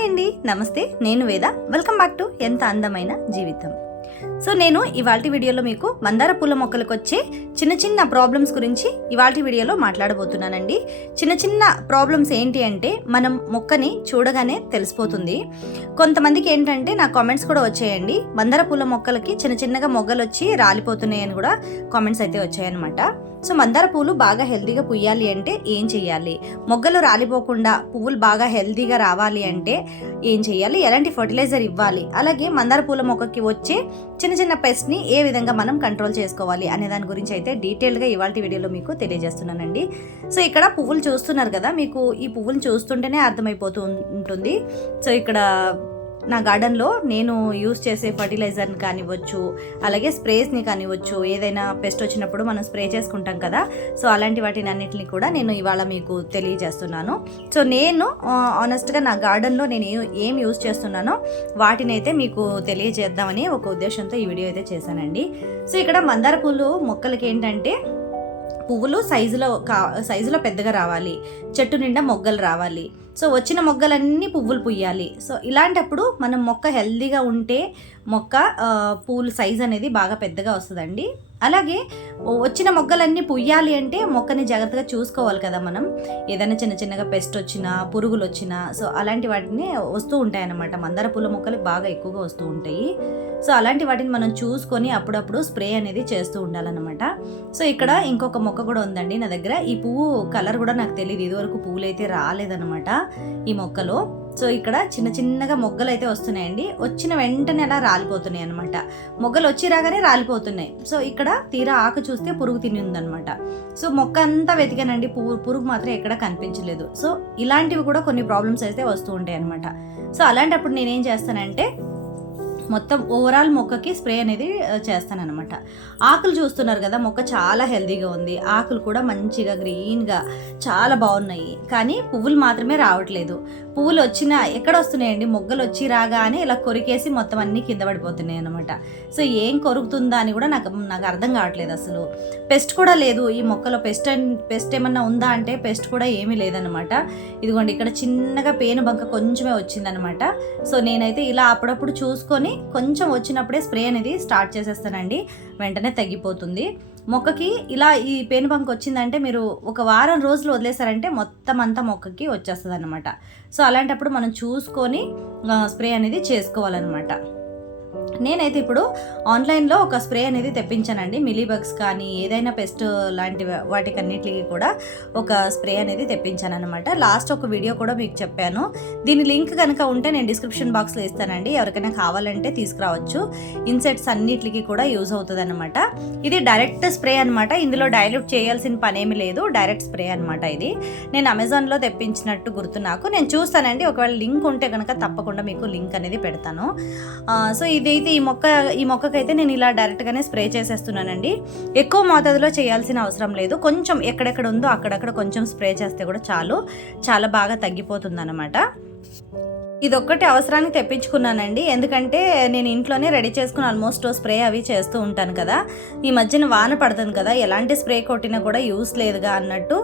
Hi అండి. నమస్తే. నేను వేద. వెల్కమ్ బ్యాక్ టు ఎంత అందమైన జీవితం. సో నేను ఇవాళ వీడియోలో మీకు మందార పూల మొక్కలకు వచ్చే చిన్న చిన్న ప్రాబ్లమ్స్ గురించి ఇవాళ వీడియోలో మాట్లాడబోతున్నానండి. చిన్న చిన్న ప్రాబ్లమ్స్ ఏంటి అంటే మనం మొక్కని చూడగానే తెలిసిపోతుంది. కొంతమందికి ఏంటంటే నా కామెంట్స్ కూడా వచ్చాయండి. మందార పూల మొక్కలకి చిన్న చిన్నగా మొగ్గలు వచ్చి రాలిపోతున్నాయని కూడా కామెంట్స్ అయితే వచ్చాయన్నమాట. సో మందార పువ్వులు బాగా హెల్దీగా పుయ్యాలి అంటే ఏం చేయాలి మొగ్గలు రాలిపోకుండా పువ్వులు బాగా హెల్దీగా రావాలి అంటే ఏం చేయాలి ఎలాంటి ఫర్టిలైజర్ ఇవ్వాలి? అలాగే మందార పూల మొక్కకి వచ్చే చిన్న చిన్న పెస్ట్ని ఏ విధంగా మనం కంట్రోల్ చేసుకోవాలి అనే దాని గురించి అయితే డీటెయిల్గా ఇవాళ వీడియోలో మీకు తెలియజేస్తున్నానండి. సో ఇక్కడ పువ్వులు చూస్తున్నారు కదా మీకు ఈ పువ్వులు చూస్తుంటేనే అర్థమైపోతూ ఉంటుంది. సో ఇక్కడ నా గార్డెన్లో నేను యూస్ చేసే ఫర్టిలైజర్ని కానివ్వచ్చు అలాగే స్ప్రేస్ని కానివ్వచ్చు ఏదైనా పెస్ట్ వచ్చినప్పుడు మనం స్ప్రే చేసుకుంటాం కదా సో అలాంటి వాటిని అన్నింటిని కూడా నేను ఇవాళ మీకు తెలియజేస్తున్నాను. సో నేను ఆనెస్ట్గా నా గార్డెన్లో నేను ఏం యూస్ చేస్తున్నానో వాటిని అయితే మీకు తెలియజేద్దామని ఒక ఉద్దేశంతో ఈ వీడియో అయితే చేశానండి. సో ఇక్కడ మందార పూలు మొక్కలకి ఏంటంటే పువ్వులు సైజులో కా సైజులో పెద్దగా రావాలి చెట్టు నిండా మొగ్గలు రావాలి. సో వచ్చిన మొగ్గలన్నీ పువ్వులు పుయ్యాలి సో ఇలాంటప్పుడు మనం మొక్క హెల్దీగా ఉంటే మొక్క పూలు సైజ్ అనేది బాగా పెద్దగా వస్తుందండి. అలాగే వచ్చిన మొగ్గలన్నీ పుయ్యాలి అంటే మొక్కని జాగ్రత్తగా చూసుకోవాలి కదా మనం. ఏదైనా చిన్న చిన్నగా పెస్ట్ వచ్చినా పురుగులు వచ్చినా సో అలాంటి వాటిని వస్తూ ఉంటాయన్నమాట. మందార పూల మొక్కలు బాగా ఎక్కువగా వస్తూ ఉంటాయి. సో అలాంటి వాటిని మనం చూసుకొని అప్పుడప్పుడు స్ప్రే అనేది చేస్తూ ఉండాలన్నమాట. సో ఇక్కడ ఇంకొక మొక్క కూడా ఉందండి నా దగ్గర. ఈ పువ్వు కలర్ కూడా నాకు తెలియదు ఇదివరకు పువ్వులు అయితే రాలేదన్నమాట. ఈ మొక్కలో. సో ఇక్కడ చిన్న చిన్నగా మొగ్గలు అయితే వస్తున్నాయండి. వచ్చిన వెంటనే అలా రాలిపోతున్నాయి అనమాట మొగ్గలు వచ్చి రాగానే రాలిపోతున్నాయి. సో ఇక్కడ తీరా ఆకు చూస్తే పురుగు తిని ఉందనమాట సో మొక్క అంతా వెతికానండి. పువ్వు పురుగు మాత్రం ఎక్కడ కనిపించలేదు. సో ఇలాంటివి కూడా కొన్ని ప్రాబ్లమ్స్ అయితే వస్తూ ఉంటాయి అనమాట సో అలాంటప్పుడు నేనేం చేస్తానంటే మొత్తం ఓవరాల్ మొక్కకి స్ప్రే అనేది చేస్తానన్నమాట. ఆకులు చూస్తున్నారు కదా మొక్క చాలా హెల్దీగా ఉంది. ఆకులు కూడా మంచిగా గ్రీన్గా చాలా బాగున్నాయి. కానీ పువ్వులు మాత్రమే రావట్లేదు. పువ్వులు వచ్చిన ఎక్కడ వస్తున్నాయండి? మొగ్గలు వచ్చి రాగానే ఇలా కొరికేసి మొత్తం అన్నీ కింద పడిపోతున్నాయి అనమాట సో ఏం కొరుకుతుందా అని కూడా నాకు నాకు అర్థం కావట్లేదు అసలు. పెస్ట్ కూడా లేదు. ఈ మొక్కలో పెస్ట్ పెస్ట్ ఏమన్నా ఉందా అంటే పెస్ట్ కూడా ఏమీ లేదనమాట ఇదిగోండి ఇక్కడ చిన్నగా పేను బంక కొంచెమే వచ్చిందనమాట సో నేనైతే ఇలా అప్పుడప్పుడు చూసుకొని కొంచెం వచ్చినప్పుడే స్ప్రే అనేది స్టార్ట్ చేసేస్తానండి. వెంటనే తగ్గిపోతుంది మొక్కకి ఇలా ఈ పేనుబంక్ వచ్చిందంటే మీరు ఒక వారం రోజులు వదిలేసారంటే మొత్తం అంతా మొక్కకి వచ్చేస్తుంది అనమాట సో అలాంటప్పుడు మనం చూసుకొని స్ప్రే అనేది చేసుకోవాలన్నమాట. నేనైతే ఇప్పుడు ఆన్లైన్లో ఒక స్ప్రే అనేది తెప్పించానండి. మిలీబగ్స్ కానీ ఏదైనా పెస్ట్ లాంటి వాటికన్నిటికి కూడా ఒక స్ప్రే అనేది తెప్పించాను అనమాట లాస్ట్ ఒక వీడియో కూడా మీకు చెప్పాను. దీని లింక్ కనుక ఉంటే నేను డిస్క్రిప్షన్ బాక్స్లో ఇస్తానండి. ఎవరికైనా కావాలంటే తీసుకురావచ్చు. ఇన్సెట్స్ అన్నిటికీ కూడా యూజ్ అవుతుంది అనమాట ఇది డైరెక్ట్ స్ప్రే అనమాట ఇందులో డైల్యూట్ చేయాల్సిన పనేమి లేదు. డైరెక్ట్ స్ప్రే అనమాట ఇది. నేను అమెజాన్లో తెప్పించినట్టు గుర్తు నాకు. నేను చూస్తానండి. ఒకవేళ లింక్ ఉంటే కనుక తప్పకుండా మీకు లింక్ అనేది పెడతాను. సో ఇదైతే ఈ మొక్క ఈ మొక్కకైతే నేను ఇలా డైరెక్ట్గానే స్ప్రే చేసేస్తున్నానండి. ఎక్కువ మోతాదులో చేయాల్సిన అవసరం లేదు. కొంచెం ఎక్కడెక్కడ ఉందో అక్కడక్కడ కొంచెం స్ప్రే చేస్తే కూడా చాలు. చాలా బాగా తగ్గిపోతుందనమాట ఇదొక్కటి అవసరానికి తెప్పించుకున్నానండి. ఎందుకంటే నేను ఇంట్లోనే రెడీ చేసుకుని ఆల్మోస్ట్ స్ప్రే అవి చేస్తూ ఉంటాను కదా. ఈ మధ్యన వాన పడుతుంది కదా. ఎలాంటి స్ప్రే కొట్టినా కూడా యూస్ లేదుగా అన్నట్టు.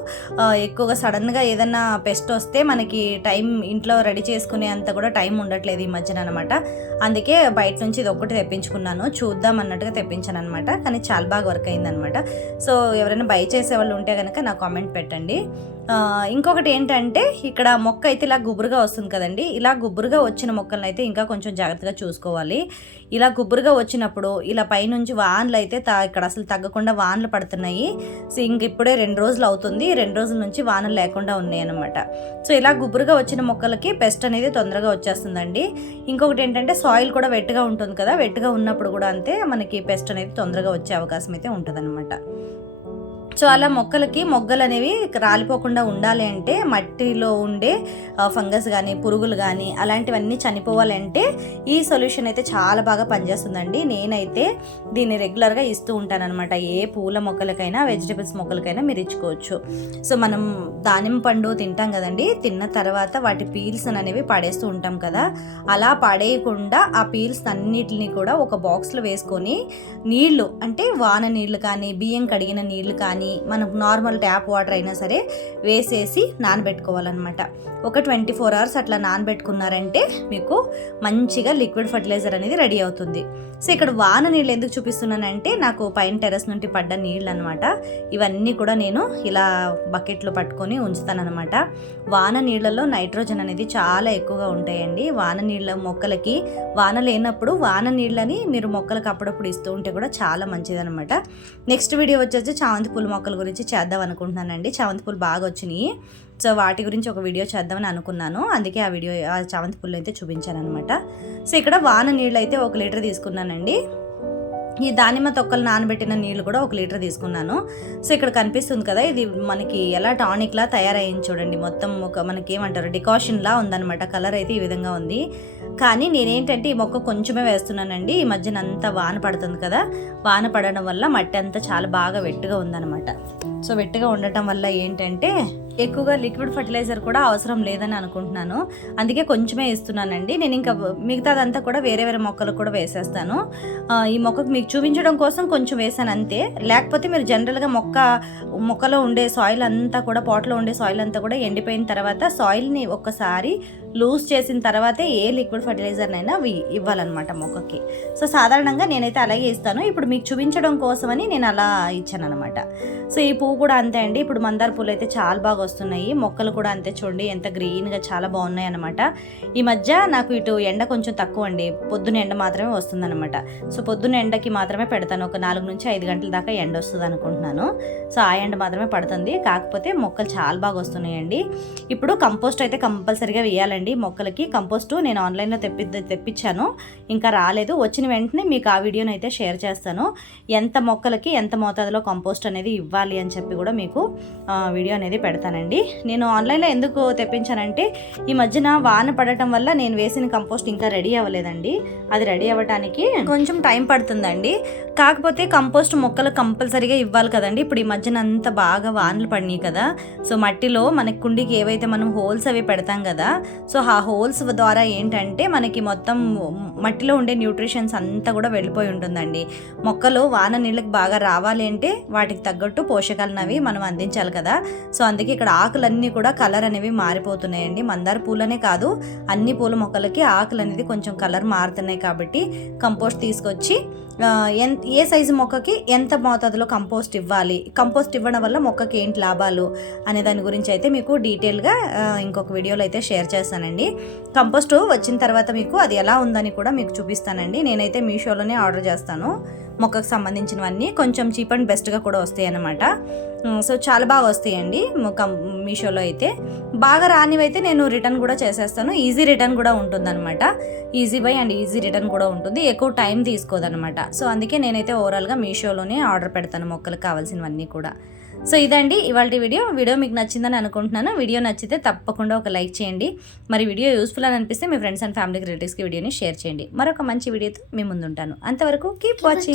ఎక్కువగా సడన్గా ఏదైనా పెస్ట్ వస్తే మనకి టైం ఇంట్లో రెడీ చేసుకునే అంత కూడా టైం ఉండట్లేదు ఈ మధ్యన అనమాట అందుకే బయట నుంచి ఇది ఒక్కటి తెప్పించుకున్నాను. చూద్దాం అన్నట్టుగా తెప్పించాను అనమాట కానీ చాలా బాగా వర్క్ అయిందనమాట సో ఎవరైనా బై చేసే వాళ్ళు ఉంటే కనుక నా కామెంట్ పెట్టండి. ఇంకొకటి ఏంటంటే ఇక్కడ మొక్క అయితే ఇలా గుబురుగా వస్తుంది కదండి. ఇలా గుబురుగా వచ్చిన మొక్కలను అయితే ఇంకా కొంచెం జాగ్రత్తగా చూసుకోవాలి. ఇలా గుబురుగా వచ్చినప్పుడు ఇలా పైనుంచి వానలు అయితే తా ఇక్కడ అసలు తగ్గకుండా వానలు పడుతున్నాయి. సో ఇంక ఇప్పుడే రెండు రోజులు అవుతుంది. రెండు రోజుల నుంచి వానలు లేకుండా ఉన్నాయి సో ఇలా గుబురుగా వచ్చిన మొక్కలకి పెస్ట్ అనేది తొందరగా వచ్చేస్తుందండి. ఇంకొకటి ఏంటంటే సాయిల్ కూడా వెట్టుగా ఉంటుంది కదా వెట్టుగా ఉన్నప్పుడు కూడా అంతే మనకి పెస్ట్ అనేది తొందరగా వచ్చే అవకాశం అయితే ఉంటుంది సో అలా మొక్కలకి మొగ్గలు అనేవి రాలిపోకుండా ఉండాలి అంటే మట్టిలో ఉండే ఫంగస్ కానీ పురుగులు కానీ అలాంటివన్నీ చనిపోవాలంటే ఈ సొల్యూషన్ అయితే చాలా బాగా పనిచేస్తుందండి. నేనైతే దీన్ని రెగ్యులర్గా ఇస్తూ ఉంటానన్నమాట. ఏ పూల మొక్కలకైనా వెజిటేబుల్స్ మొక్కలకైనా మీరు ఇచ్చుకోవచ్చు. సో మనం దానిమ్మ పండు తింటాం కదండి. తిన్న తర్వాత వాటి పీల్స్ అనేవి పడేస్తూ ఉంటాం కదా. అలా పడేయకుండా ఆ పీల్స్ అన్నిటిని కూడా ఒక బాక్స్లో వేసుకొని నీళ్ళు అంటే వాన నీళ్ళు కానీ బియ్యం కడిగిన నీళ్ళు కానీ కానీ మనకు నార్మల్ ట్యాప్ వాటర్ అయినా సరే వేసేసి నానబెట్టుకోవాలన్నమాట. ఒక ట్వంటీ ఫోర్ అవర్స్ అట్లా నానబెట్టుకున్నారంటే మీకు మంచిగా లిక్విడ్ ఫర్టిలైజర్ అనేది రెడీ అవుతుంది. సో ఇక్కడ వాన నీళ్ళు ఎందుకు చూపిస్తున్నానంటే నాకు పైన టెర్రస్ నుండి పడ్డ నీళ్ళు అనమాట ఇవన్నీ కూడా నేను ఇలా బకెట్లో పట్టుకొని ఉంచుతానమాట వాన నీళ్ళలో నైట్రోజన్ అనేది చాలా ఎక్కువగా ఉంటాయండి. వాన నీళ్ళ మొక్కలకి వాన లేనప్పుడు వాన నీళ్ళని మీరు మొక్కలకు అప్పుడప్పుడు ఇస్తూ ఉంటే కూడా చాలా మంచిదనమాట నెక్స్ట్ వీడియో వచ్చేసి చామంతి పూల మొక్కల గురించి చేద్దాం అనుకుంటున్నానండి. చామంతి పూలు బాగా వచ్చినాయి. సో వాటి గురించి ఒక వీడియో చేద్దామని అనుకున్నాను. అందుకే ఆ వీడియో ఆ చామంతి పూలు అయితే చూపించాను అనమాట సో ఇక్కడ వాన నీళ్ళు అయితే ఒక లీటర్ తీసుకున్నానండి. ఈ దానిమ్మ తొక్కలు నానబెట్టిన నీళ్ళు కూడా ఒక లీటర్ తీసుకున్నాను. సో ఇక్కడ కనిపిస్తుంది కదా ఇది మనకి ఎలా టానిక్లా తయారయ్యింది చూడండి. మొత్తం ఒక మనకి ఏమంటారు డికాషన్లా ఉందన్నమాట. కలర్ అయితే ఈ విధంగా ఉంది. కానీ నేనేంటంటే ఈ మొక్క కొంచెమే వేస్తున్నానండి. ఈ మధ్యన అంతా వాన పడుతుంది కదా వాన పడడం వల్ల మట్టి అంతా చాలా బాగా వెట్టుగా ఉందన్నమాట. సో వెట్టుగా ఉండటం వల్ల ఏంటంటే ఎక్కువగా లిక్విడ్ ఫర్టిలైజర్ కూడా అవసరం లేదని అనుకుంటున్నాను. అందుకే కొంచెమే ఇస్తున్నానండి నేను ఇంకా మిగతాదంతా కూడా వేరే వేరే మొక్కలకు కూడా వేసేస్తాను. ఈ మొక్కకు మీకు చూపించడం కోసం కొంచెం వేసాను అంతే. లేకపోతే మీరు జనరల్గా మొక్క మొక్కలో ఉండే సాయిల్ అంతా కూడా పాట్లో ఉండే సాయిల్ అంతా కూడా ఎండిపోయిన తర్వాత సాయిల్ని ఒక్కసారి లూజ్ చేసిన తర్వాతే ఏ లిక్విడ్ ఫర్టిలైజర్నైనా ఇవ్వాలన్నమాట మొక్కకి. సో సాధారణంగా నేనైతే అలాగే ఇస్తాను. ఇప్పుడు మీకు చూపించడం కోసమని నేను అలా ఇచ్చాను అనమాట సో ఈ పువ్వు కూడా అంతే అండి. ఇప్పుడు మందార పూలు అయితే చాలా బాగా వస్తున్నాయి. మొక్కలు కూడా అంతే చూడండి ఎంత గ్రీన్గా చాలా బాగున్నాయి అనమాట ఈ మధ్య నాకు ఇటు ఎండ కొంచెం తక్కువ అండి. పొద్దున ఎండ మాత్రమే వస్తుందన్నమాట. సో పొద్దున ఎండకి మాత్రమే పెడతాను. ఒక నాలుగు నుంచి ఐదు గంటల దాకా ఎండ వస్తుంది అనుకుంటున్నాను. సో ఆ ఎండ మాత్రమే పడుతుంది. కాకపోతే మొక్కలు చాలా బాగా వస్తున్నాయండి. ఇప్పుడు కంపోస్ట్ అయితే కంపల్సరీగా వేయాలండి. మొక్కలకి కంపోస్ట్ నేను ఆన్లైన్లో తెప్పి తెప్పించాను. ఇంకా రాలేదు. వచ్చిన వెంటనే మీకు ఆ వీడియోని అయితే షేర్ చేస్తాను. ఎంత మొక్కలకి ఎంత మోతాదులో కంపోస్ట్ అనేది ఇవ్వాలి అని చెప్పి కూడా మీకు వీడియో అనేది పెడతానండి. నేను ఆన్లైన్లో ఎందుకు తెప్పించానంటే ఈ మధ్యన వాన పడటం వల్ల నేను వేసిన కంపోస్ట్ ఇంకా రెడీ అవ్వలేదండి. అది రెడీ అవ్వడానికి కొంచెం టైం పడుతుందండి. కాకపోతే కంపోస్ట్ మొక్కలు కంపల్సరీగా ఇవ్వాలి కదండి. ఇప్పుడు ఈ మధ్యన అంత బాగా వానలు పడినాయి కదా. సో మట్టిలో మనకి కుండీకి ఏవైతే మనం హోల్స్ అవి పెడతాం కదా సో ఆ హోల్స్ ద్వారా ఏంటంటే మనకి మొత్తం మట్టిలో ఉండే న్యూట్రిషన్స్ అంతా కూడా వెళ్ళిపోయి ఉంటుందండి. మొక్కలు వాన నీళ్ళకి బాగా రావాలి అంటే వాటికి తగ్గట్టు పోషకాలు అవి మనం అందించాలి కదా. సో అందుకే ఇక్కడ ఆకులన్నీ కూడా కలర్ అనేవి మారిపోతున్నాయండి. మందార పూలనే కాదు అన్ని పూల మొక్కలకి ఆకులు అనేది కొంచెం కలర్ మారుతున్నాయి కాబట్టి కంపోస్ట్ తీసుకొచ్చి ఎన్ ఏ సైజు మొక్కకి ఎంత మోతాదులో కంపోస్ట్ ఇవ్వాలి? కంపోస్ట్ ఇవ్వడం వల్ల మొక్కకి ఏంటి లాభాలు? అనే దాని గురించి అయితే మీకు డీటెయిల్గా ఇంకొక వీడియోలో అయితే షేర్ చేస్తానండి. కంపోస్ట్ వచ్చిన తర్వాత మీకు అది ఎలా ఉందని కూడా మీకు చూపిస్తానండి. నేనైతే మీషోలోనే ఆర్డర్ చేస్తాను. మొక్కకు సంబంధించినవన్నీ కొంచెం చీప్ అండ్ బెస్ట్గా కూడా వస్తాయి అన్నమాట. సో చాలా బాగా వస్తాయండి మీషోలో అయితే. బాగా రానివైతే నేను రిటర్న్ కూడా చేసేస్తాను. ఈజీ రిటర్న్ కూడా ఉంటుందన్నమాట. Easy buy and easy return కూడా ఉంటుంది. ఎక్కువ టైం తీసుకోదన్నమాట. సో అందుకే నేనైతే ఓవరాల్గా మీషోలోనే ఆర్డర్ పెడతాను మొక్కలకు కావాల్సినవన్నీ కూడా. సో ఇదండి ఇవాళ వీడియో. వీడియో మీకు నచ్చిందని అనుకుంటున్నాను. వీడియో నచ్చితే తప్పకుండా ఒక లైక్ చేయండి. మరి వీడియో యూస్ఫుల్ అని అనిపిస్తే మీ ఫ్రెండ్స్ అండ్ ఫ్యామిలీకి రిలేటివ్స్కి వీడియోని షేర్ చేయండి. మరొక మంచి వీడియోతో మీ ముందుంటాను. అంతవరకు కీప్ వాచింగ్